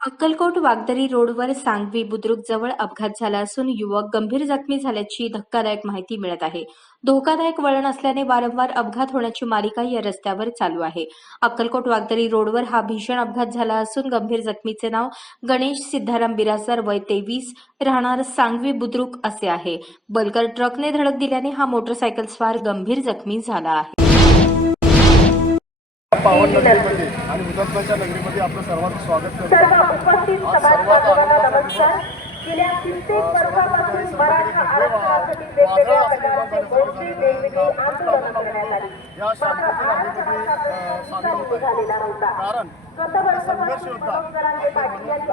अक्कलकोट वागदरी रोडवर सांगवी बुद्रुक जवळ अपघात झाला असून युवक गंभीर जखमी झाल्याची धक्कादायक माहिती मिळत आहे. धोकादायक वळण असल्याने वारंवार अपघात होण्याची मालिका या रस्त्यावर चालू आहे. अक्कलकोट वागदरी रोडवर हा भीषण अपघात झाला असून गंभीर जखमीचे नाव गणेश सिद्धाराम बिरासदार वय तेवीस राहणार सांगवी बुद्रुक असे आहे. बलकर ट्रकने धडक दिल्याने हा मोटरसायकल स्वार गंभीर जखमी झाला आहे. पावन नगरीमध्ये आणि हुतात्म्याच्या नगरीमध्ये आपलं सर्वांचं स्वागत करतो सर्व उपस्थित आज सर्वात सभासदांना आनंदाचा नमस्कार. गेल्या कित्येक वर्षापासून मराठा आरक्षणासाठी वेगवेगळ्या प्रकारचे मोर्चे वेगवेगळी. आंदोलनं करण्यात आली होत. झालेला गत वर्षापासून होता पाटील यांनी?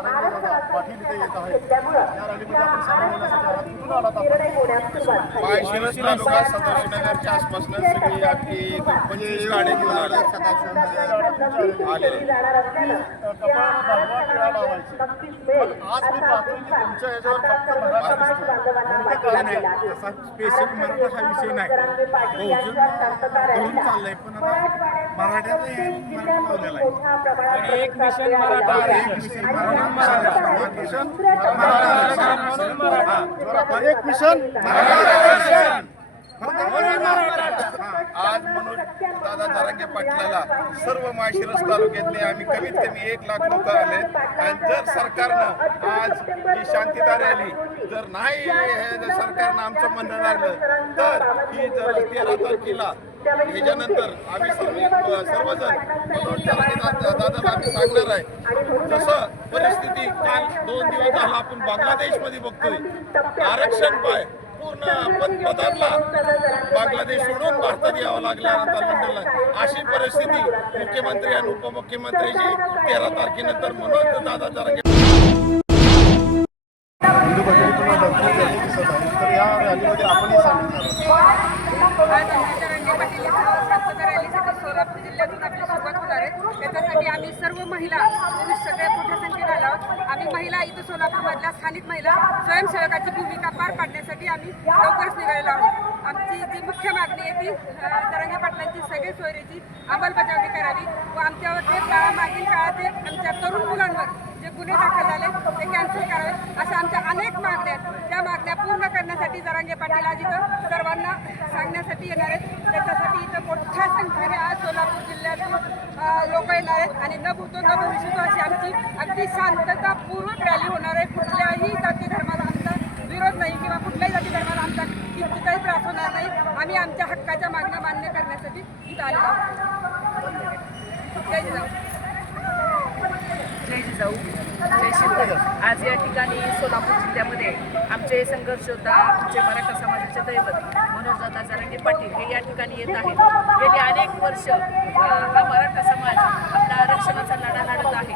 निर्णय होण्यास सुरुवात झाली म्हणजे जाणार असल्यानं त्या आरक्षणाला नक्कीच मिळेल असा ह्याच्यावर आता फक्त मराठा काय नाही. तसा स्पेसिफिक मराठा हा विषय नाही. धरून रॅलीला चाललंय पण आता मराठ्याचं लावलेलं आहे. एक मिशन मराठा. एक मिशन मराठा, एक मिशन टप्प्यात एक मिशन आज म्हणून दादा जरांगे पाटलाला सर्व माळशिरस तालुक्यातले आम्ही कमीत कमी एक लाख लोक आले आणि जर सरकारनं आज ही शांतता रॅली जर नाही हे जर सरकारनं आमचं म्हणणं लागलं तर ही जर तेरा तारखेला ह्याच्यानंतर आम्ही सर्व सर्वजण दादाला आम्ही सांगणार आहे. जसं परिस्थिती काल दोन दिवस झाला आपण बांगलादेशमध्ये बघतोय. आरक्षण पाय पूर्ण पंतप्रधानला बांगलादेश सोडून भारतात यावं लागलं मंडळाला अशी परिस्थिती मुख्यमंत्री आणि उपमुख्यमंत्रीची तेरा तारखेनंतर मनोज दादा जरांगे सोलापूर जिल्ह्यातून आपल्या त्याच्यासाठी आम्ही सर्व महिला पुरुष सगळ्या मोठ्या संख्येने आलो. आम्ही महिला इथं सोलापूरमधल्या स्थानिक महिला स्वयंसेवकाची भूमिका पार पाडण्यासाठी आम्ही लवकरच निघालेलो आहोत. आमची जी मुख्य मागणी आहे ती अं, पाटलांची सगळी सोयरीची अंमलबजावणी करावी व आमच्यावर जे काळा मागील काळात आमच्या तरुण मुलांवर जे गुन्हे दाखल झाले ते कॅन्सल करावे अशा आमच्या अनेक मागण्या आहेत. त्या मागण्या पूर्ण करण्यासाठी जरांगे पाटील आज इथं सर्वांना सांगण्यासाठी येणार आहेत. त्याच्यासाठी इथं मोठ्या संख्येने आज सोलापूर जिल्ह्यातून लोक येणार आहेत आणि न भूतो न भविष्यतो अशी आमची अगदी शांततापूर्वक रॅली होणार आहे. कुठल्याही जाती धर्माला आमचा विरोध नाही किंवा कुठल्याही जाती धर्माला आमचा कितीचाही त्रास होणार नाही. आम्ही आमच्या हक्काच्या मागण्या मान्य करण्यासाठी इथं आलेलो आहोत. जय जिजाऊ जय जिजाऊ जय शिवराय आज या ठिकाणी सोलापूर जिल्ह्यामध्ये आमचे संघर्षोद्धा आमचे मराठा समाजाचे दैवत मनोज दादा जरांगे पाटील हे या ठिकाणी येत आहेत. गेली अनेक वर्ष हा मराठा समाज आपला आरक्षणाचा लढा लढत आहे.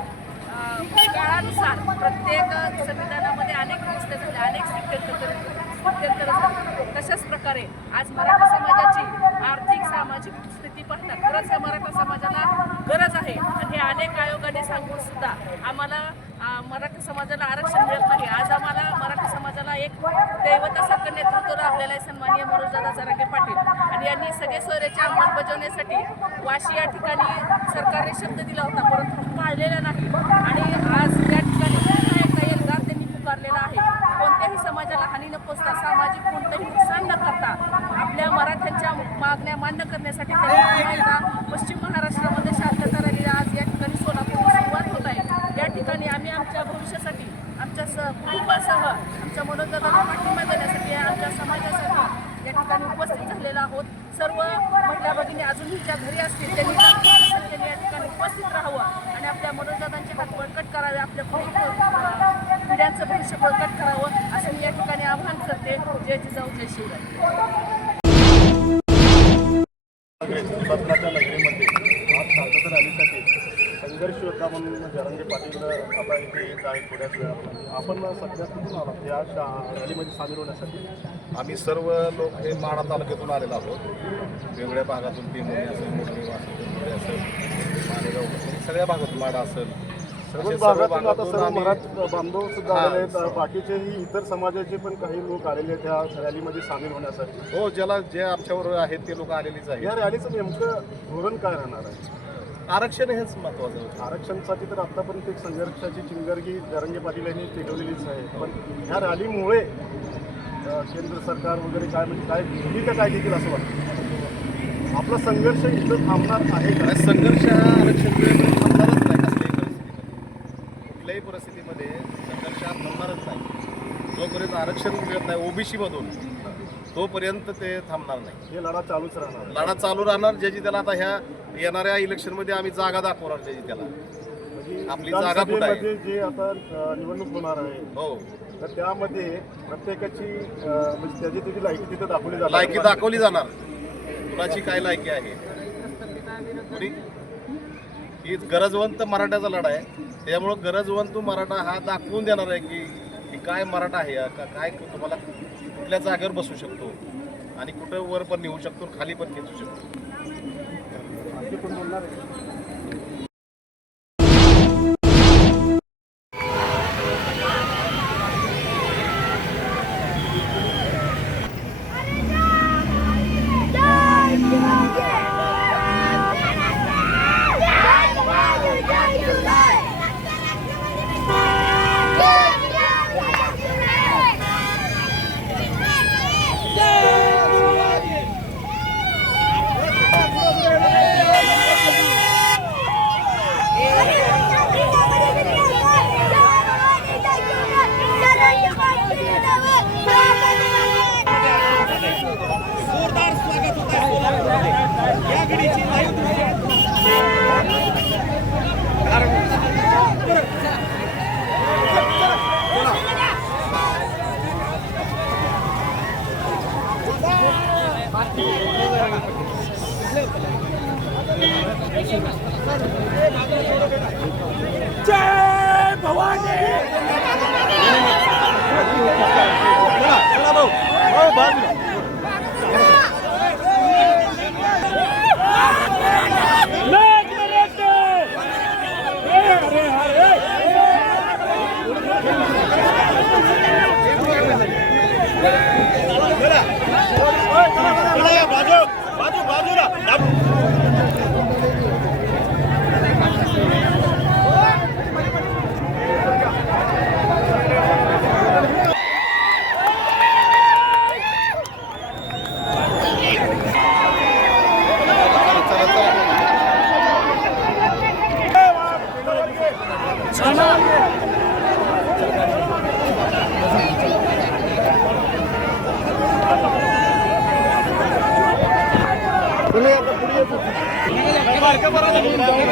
काळानुसार प्रत्येक संविधानामध्ये अनेक दुरुस्त्या झाल्या अनेक स्थित्यंतर तशाच प्रकारे आज मराठा समाजाची आर्थिक सामाजिक स्थिती पाहता खरंच या मराठा समाजाला गरज आहे. आणि हे अनेक आयोगाने सांगून सुद्धा आम्हाला मराठा समाजाला आरक्षण मिळत नाही. आज आम्हाला मराठा समाजाला एक दैवतासारखं नेतृत्व लाभलेलं आहे सन्माननीय मनोजदादा जरांगे पाटील. आणि यांनी सगळे सोयऱ्याच्या अंमलबजावणीसाठी वाशी या ठिकाणी सरकारने शब्द दिला होता परंतु पाळलेला नाही. आणि आज या ठिकाणी पुन्हा एकदा एल्गार त्यांनी पुकारलेला आहे कोणत्याही समाजाला हानी न पोचता सामाजिक कोणतंही नुकसान न करता आपल्या मराठ्यांच्या मागण्या मान्य करण्यासाठी पश्चिम महाराष्ट्रामध्ये शांतता रॅलीला आज या ठिकाणी सोलापूर सुरुवात होत आहे. या ठिकाणी आम्ही आमच्या भविष्यासाठी आमच्या स कुटुंबासह आमच्या मनोदराला पाठिंबा देण्यासाठी आमच्या समाजासाठी या ठिकाणी उपस्थित झालेलो आहोत. सर्व महिला भगिनी अजूनही ज्या घरी असतील त्यांनी या ठिकाणी उपस्थित राहावं. आणि आपल्या मनोजदादांचे हात बळकट करावे आपल्या पिढ्यांचं भविष्य बळकट करावं असं मी या ठिकाणी आवाहन करते. जय जिजाऊ जय शिवराय. हुतात्म्याच्या नगरीमध्ये आज शांतता रॅलीसाठी संघर्ष योद्धा म्हणून जरंगे पाटील आता इथे येत आहेत थोड्याच वेळापूर्वी आपण सध्या कुठून आलात? या शा रॅलीमध्ये सामील होण्यासाठी? आम्ही सर्व लोक हे माडा तालुक्यातून आलेलो आहोत. वेगवेगळ्या भागातून असेल मोठे असेल पिंपरी असेल. मालेगाव असेल सगळ्या भागातून माडा असेल. सर्व असे सर्व भागातून आता भागातून सर्व आम्ही- मराठ बांधव सुद्धा. आलेले आहेत. बाकीचेही इतर समाजाचे पण काही लोक आलेले आहेत त्या रॅलीमध्ये सामील होण्यासाठी. हो ज्याला जे आमच्यावर आहेत ते लोक आलेलीच आहेत. या रॅलीचं नेमकं धोरण काय राहणार आहे? आरक्षण हेच महत्वाचं आहे आरक्षणासाठी तर आतापर्यंत एक संघर्षाची चिंगरगी जरंगे पाटील यांनी पेटवलेलीच आहे. पण ह्या रॅलीमुळे केंद्र सरकार वगैरे काय म्हणजे काय भूमिका काय देखील असं वाटतं? आपला संघर्ष इथं थांबणार आहे संघर्ष हा आरक्षण मिळेपर्यंत थांबणारच नाही कसल्याही परिस्थितीमध्ये कुठल्याही परिस्थितीमध्ये संघर्ष हा थांबणारच नाही. जोपर्यंत आरक्षण मिळत नाही ओबीसी मधून तोपर्यंत ते थांबणार नाही. हे लढा चालूच राहणार. लढा चालू राहणार ज्याची त्याला आता ह्या येणाऱ्या इलेक्शनमध्ये आम्ही जागा दाखवणार ज्याची त्याला. म्हणजे आपली जागा कुठं आहे? जे आता निवडणूक होणार आहे हो. तर त्यामध्ये प्रत्येकाची म्हणजे त्याची त्याची लायकी तिथं दाखवली जाणार. लायकी दाखवली जाणार. कुणाची काय लायकी आहे? ही गरजवंत मराठ्याचा लढा आहे. त्यामुळं गरजवंत मराठा हा दाखवून देणार आहे की की काय मराठा आहे का काय तुम्हाला कुठल्या जागेवर बसू शकतो? आणि कुठं वर पण नेऊ शकतो खाली पण खेचू शकतो. जय भवानी Yeah. కాదు arka paralı.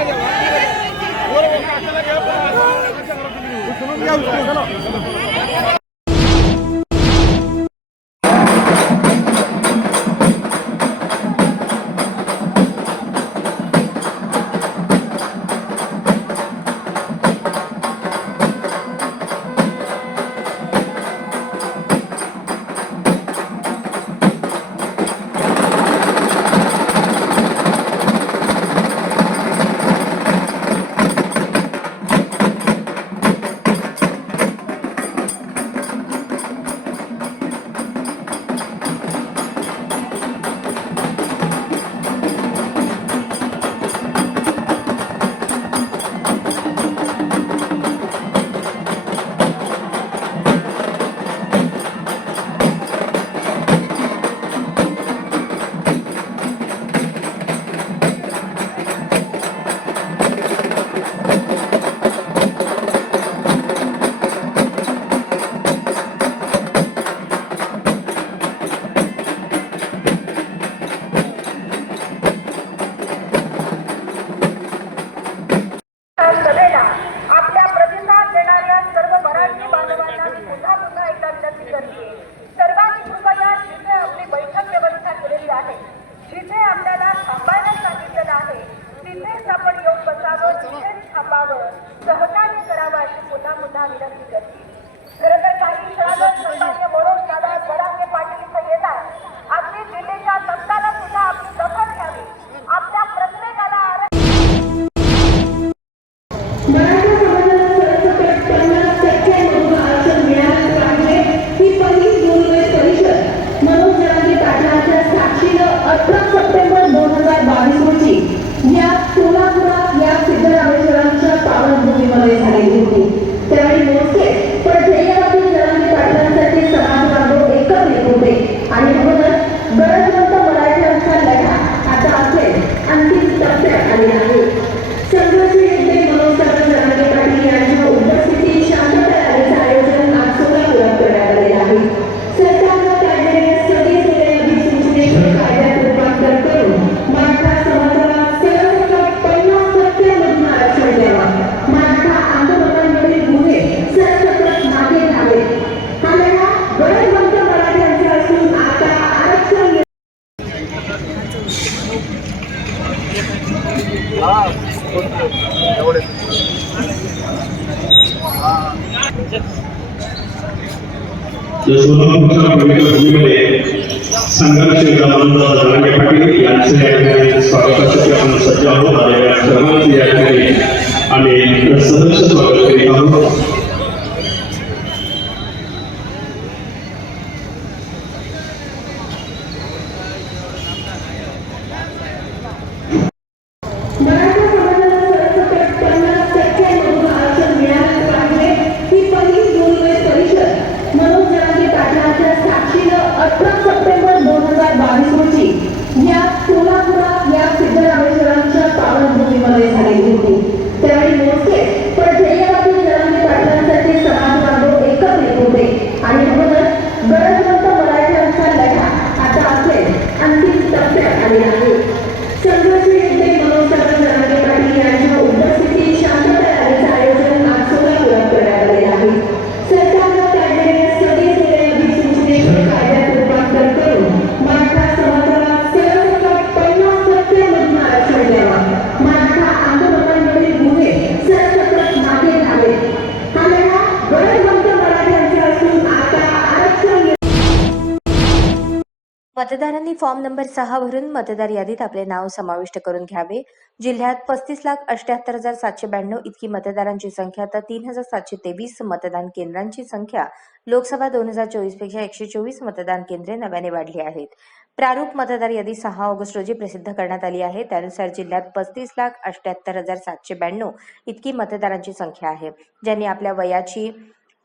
सोलापूरच्या पवित्र भूमीमध्ये संघर्ष पाटील यांचे या ठिकाणी स्वागतासाठी आपण सज्ज आहोत सर्वांचे या ठिकाणी आम्ही सहर्ष स्वागत मतदारांनी फॉर्म नंबर सहा भरून मतदार यादीत आपले नाव समाविष्ट करून घ्यावे. जिल्ह्यात पस्तीस लाख अठ्याहत्तर हजार सातशे ब्याण्णव इतकी मतदारांची संख्या तर तीन हजार सातशे तेवीस मतदान केंद्रांची संख्या. लोकसभा दोन हजार चोवीसपेक्षा एकशे चोवीस मतदान केंद्रे नव्याने वाढली आहेत. प्रारूप मतदार यादी सहा ऑगस्ट रोजी प्रसिद्ध करण्यात आली आहे. त्यानुसार जिल्ह्यात पस्तीस लाख अठ्याहत्तर हजार सातशे ब्याण्णव इतकी मतदारांची संख्या आहे. ज्यांनी आपल्या वयाची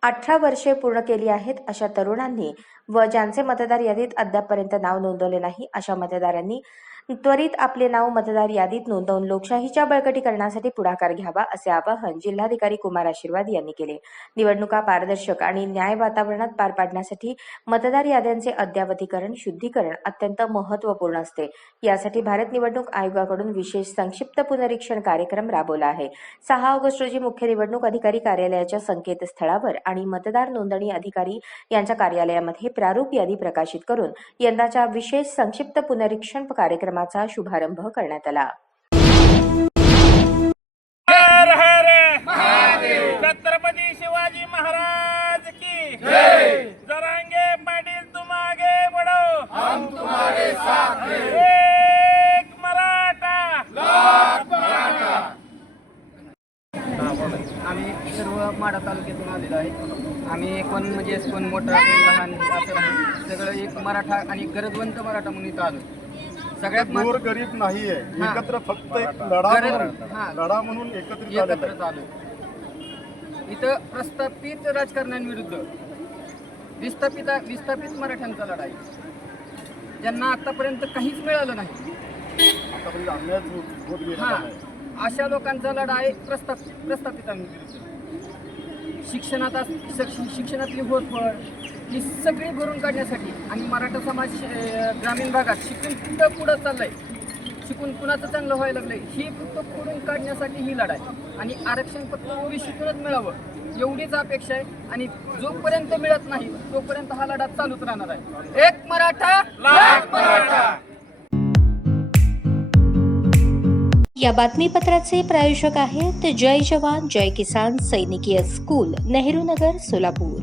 अठरा वर्षे पूर्ण केली आहेत अशा तरुणांनी व ज्यांचे मतदार यादीत अद्यापपर्यंत नाव नोंदवले नाही अशा मतदारांनी त्वरित आपले नाव मतदार यादीत नोंदवून लोकशाहीच्या बळकटीकरणासाठी पुढाकार घ्यावा असे आवाहन जिल्हाधिकारी कुमार आशीर्वाद यांनी केले. निवडणुका पारदर्शक आणि न्याय वातावरणात पार पाडण्यासाठी मतदार याद्यांचे अद्यावधीकरण शुद्धीकरण अत्यंत महत्त्वपूर्ण असते. यासाठी भारत निवडणूक आयोगाकडून विशेष संक्षिप्त पुनरीक्षण कार्यक्रम राबवला आहे. सहा ऑगस्ट रोजी मुख्य निवडणूक अधिकारी कार्यालयाच्या संकेतस्थळावर आणि मतदार नोंदणी अधिकारी यांच्या कार्यालयामध्ये प्रारूप यादी प्रकाशित करून यंदाच्या विशेष संक्षिप्त पुनरीक्षण कार्यक्रम कार्यक्रमाचा शुभारंभ करण्यात आला. छत्रपती शिवाजी महाराज की जरांगे पाटील तुम आगे बढ़ो. हम तुम्हारे साथ एक मराठा. आम्ही सर्व माडा तालुक्यातून आलेलो आहे. आम्ही कोण म्हणजे कोण मोठा कोण लहान असं सगळं एक मराठा आणि गरजवंत मराठा म्हणून इथं आलो. सगळ्यात महत्व- दूर गरीब नाहीये. हा. एकत्र फक्त एक लढा गरज- म्हणून हा. लढा म्हणून एकत्रित आलेलं एकत्रच आहे. आलो इथं प्रस्थापित राजकारण्यांविरुद्ध विस्थापित विस्थापित मराठ्यांचा लढा आहे ज्यांना आतापर्यंत काहीच मिळालं नाही. आतापर्यंत अन्याय होत होत गेलेला हा. आहे अशा लोकांचा लढा आहे प्रस्थापित प्रस्थापितांविरुद्ध. शिक्षणात अस- शिक्ष- शिक्षणातली होरफळ ही सगळी भरून काढण्यासाठी आणि मराठा समाज ग्रामीण भागात शिकून कुठं पुढं चाललंय शिकून कुणाचं चांगलं व्हायला लागलंय ही फक्त पुढून काढण्यासाठी ही लढाई. आणि आरक्षण फक्त ओबीसीतूनच मिळावं एवढीच अपेक्षा आहे. आणि जोपर्यंत मिळत नाही तोपर्यंत हा लढा चालूच राहणार आहे. एक मराठा मराठा! या बातमीपत्राचे प्रायोजक आहेत जय जवान जय किसान सैनिकीय स्कूल नेहरू नगर सोलापूर.